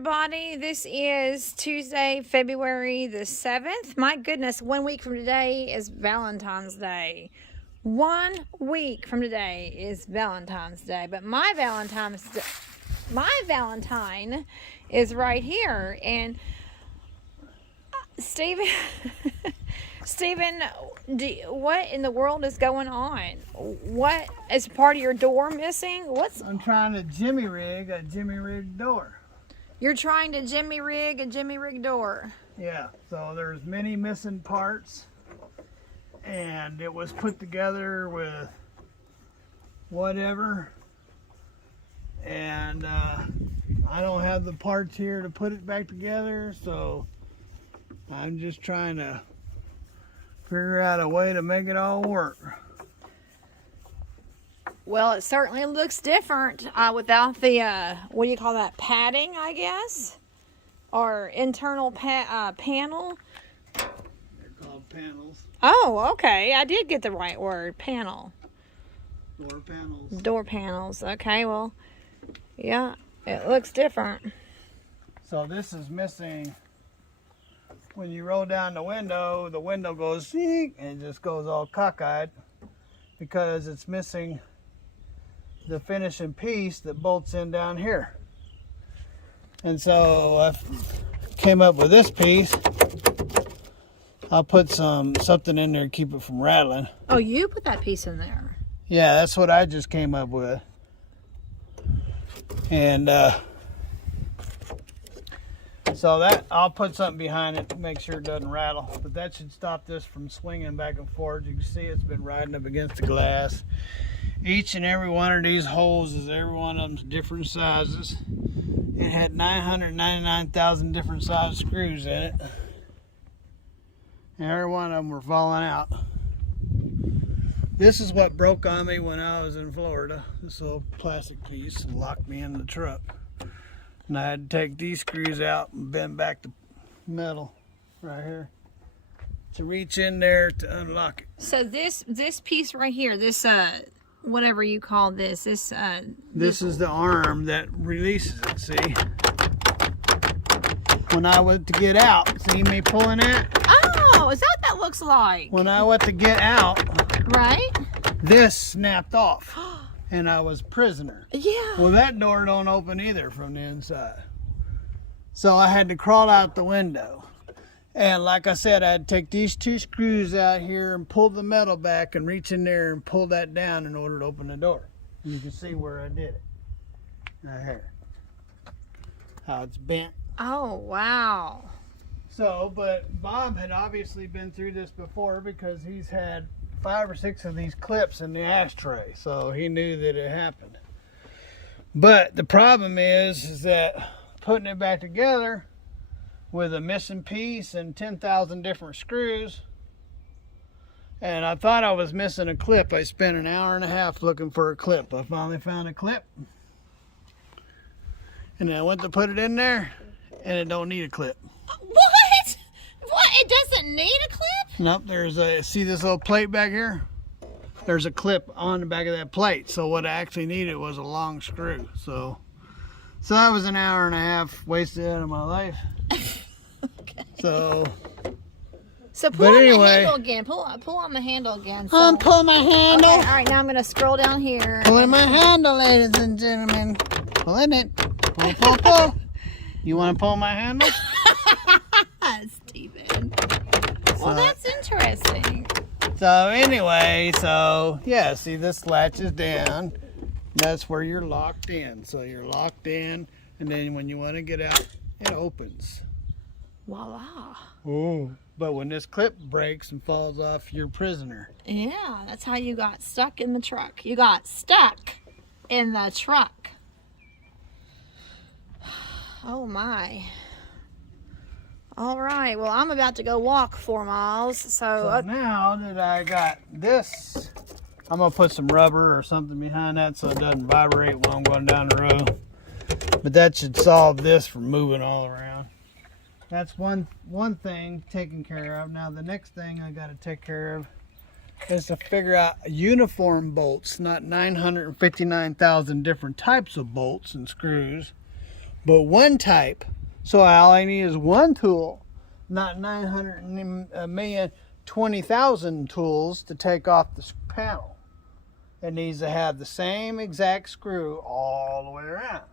everybody. This is Tuesday, February the 7th. My goodness, 1 week from today is Valentine's Day. 1 week from today is Valentine's Day. But my Valentine is right here. And Stephen, what in the world is going on? What is part of your door missing? I'm trying to jimmy rig a jimmy rig door. You're trying to jimmy rig a jimmy rig door. Yeah, so there's many missing parts, and it was put together with whatever, and I don't have the parts here to put it back together, so I'm just trying to figure out a way to make it all work. Well, it certainly looks different without the, what do you call that, padding, I guess? Or internal panel? They're called panels. Oh, okay. I did get the right word, panel. Door panels. Door panels. Okay, well, yeah, it looks different. So this is missing. When you roll down the window goes "Seek," and it just goes all cockeyed because it's missing the finishing piece that bolts in down here. And so I came up with this piece. I'll put something in there to keep it from rattling. Oh, you put that piece in there? Yeah, that's what I just came up with. And so that I'll put something behind it to make sure it doesn't rattle. But that should stop this from swinging back and forth. You can see it's been riding up against the glass. Each and every one of these holes is every one of them's different sizes. It had 999,000 different size screws in it. And every one of them were falling out. This is what broke on me when I was in Florida. This little plastic piece locked me in the truck. And I had to take these screws out and bend back the metal right here to reach in there to unlock it. So this piece right here, this whatever you call this is the arm that releases it, see? When I went to get out, see me pulling it? Oh, is that what that looks like? When I went to get out, right? This snapped off and I was prisoner. Yeah. Well, that door don't open either from the inside. So I had to crawl out the window. And like I said, I had to take these two screws out here and pull the metal back and reach in there and pull that down in order to open the door. And you can see where I did it. Right here. How it's bent. Oh, wow. So, but Bob had obviously been through this before because he's had 5 or 6 of these clips in the ashtray. So he knew that it happened. But the problem is that putting it back together with a missing piece and 10,000 different screws, and I thought I was missing a clip. I spent an hour and a half looking for a clip. I finally found a clip, and then I went to put it in there, and it don't need a clip. What? What? It doesn't need a clip? Nope. There's a, see this little plate back here? There's a clip on the back of that plate. So what I actually needed was a long screw. So that was an hour and a half wasted out of my life. Okay. So pull on the handle again. Pull on the handle again. So. I'm pulling my handle. Okay, all right, now I'm going to scroll down here. Pulling my handle, ladies and gentlemen. Pulling it. Pull, pull, pull. You want to pull my handle? Stephen. Well, that's interesting. So anyway, yeah, see this latches down. That's where you're locked in. So you're locked in, and then when you want to get out, it opens. Voila. Oh. But when this clip breaks and falls off, you're prisoner. Yeah, that's how you got stuck in the truck. You got stuck in the truck. Oh my. All right, well, I'm about to go walk 4 miles. So now that I got this, I'm going to put some rubber or something behind that so it doesn't vibrate while I'm going down the road. But that should solve this from moving all around. That's one thing taken care of. Now the next thing I got to take care of is to figure out uniform bolts, not 959,000 different types of bolts and screws, but one type. So all I need is one tool, not 900,020,000 tools to take off the panel. It needs to have the same exact screw all the way around.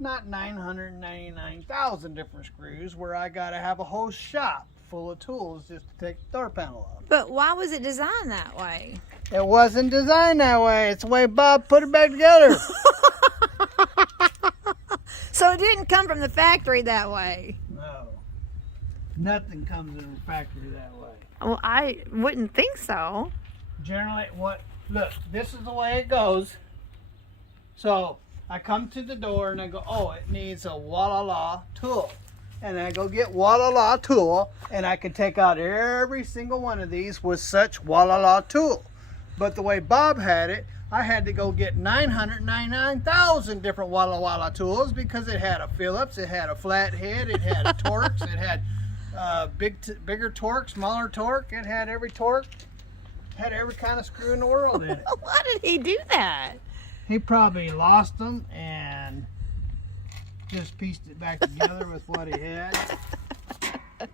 Not 999,000 different screws where I got to have a whole shop full of tools just to take the door panel off. But why was it designed that way? It wasn't designed that way. It's the way Bob put it back together. So it didn't come from the factory that way. No. Nothing comes in the factory that way. Well, I wouldn't think so. Generally, look, this is the way it goes. So I come to the door and I go, oh, it needs a Walla tool. And I go get Walla tool, and I can take out every single one of these with such Walla tool. But the way Bob had it, I had to go get 999,000 different Walla tools because it had a Phillips, it had a flathead, it had Torx, it had bigger torque, smaller torque, it had every torque, had every kind of screw in the world in it. Why did he do that? He probably lost them and just pieced it back together with what he had.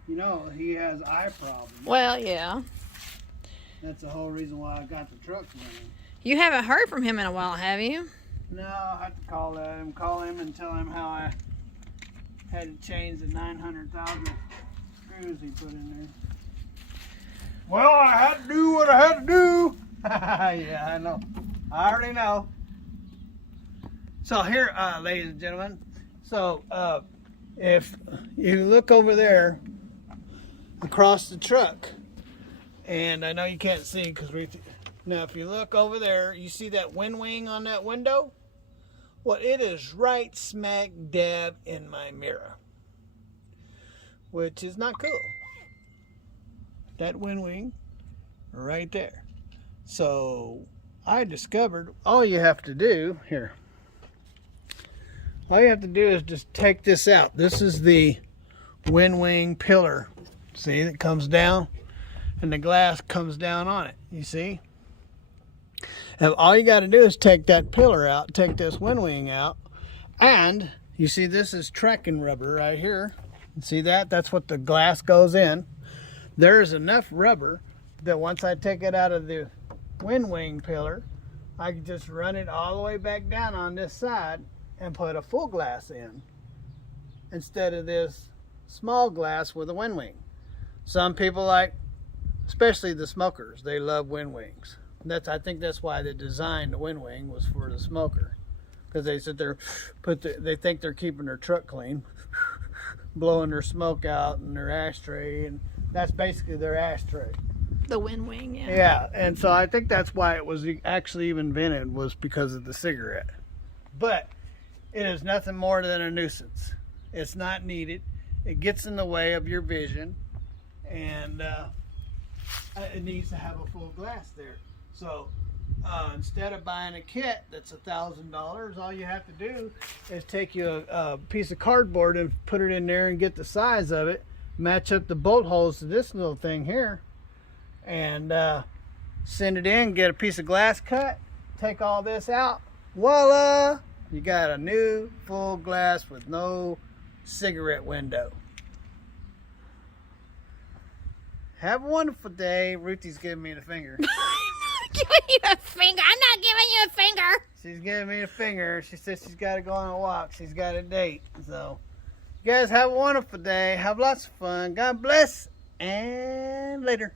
You know, he has eye problems. Well, yeah. That's the whole reason why I got the truck running. You haven't heard from him in a while, have you? No, I have to call him and tell him how I had to change the 900,000 screws he put in there. Well, I had to do what I had to do. Yeah, I know. I already know. So here, ladies and gentlemen, so if you look over there across the truck, and I know you can't see because now if you look over there, you see that wind wing on that window? Well, it is right smack dab in my mirror, which is not cool. That wind wing right there. So I discovered all you have to do here. All you have to do is just take this out. This is the wind wing pillar. See, it comes down and the glass comes down on it. You see? And all you got to do is take that pillar out, take this wind wing out, and you see this is trekking rubber right here. See that? That's what the glass goes in. There's enough rubber that once I take it out of the wind wing pillar, I can just run it all the way back down on this side and put a full glass in instead of this small glass with a wind wing. Some people like, especially the smokers, they love wind wings. I think that's why they designed the wind wing, was for the smoker, because they sit there, they think they're keeping their truck clean, blowing their smoke out in their ashtray, and that's basically their ashtray. The wind wing, yeah. Yeah, and so I think that's why it was actually even invented, was because of the cigarette. But it is nothing more than a nuisance. It's not needed. It gets in the way of your vision, and it needs to have a full glass there. So instead of buying a kit that's $1,000, all you have to do is take you a piece of cardboard and put it in there and get the size of it, match up the bolt holes to this little thing here, and send it in, get a piece of glass cut, take all this out, voila, you got a new full glass with no cigarette window. Have a wonderful day. Ruthie's giving me the finger. Giving you a finger? I'm not giving you a finger. She's giving me a finger. She says she's got to go on a walk. She's got a date. So, you guys have a wonderful day. Have lots of fun. God bless. And later.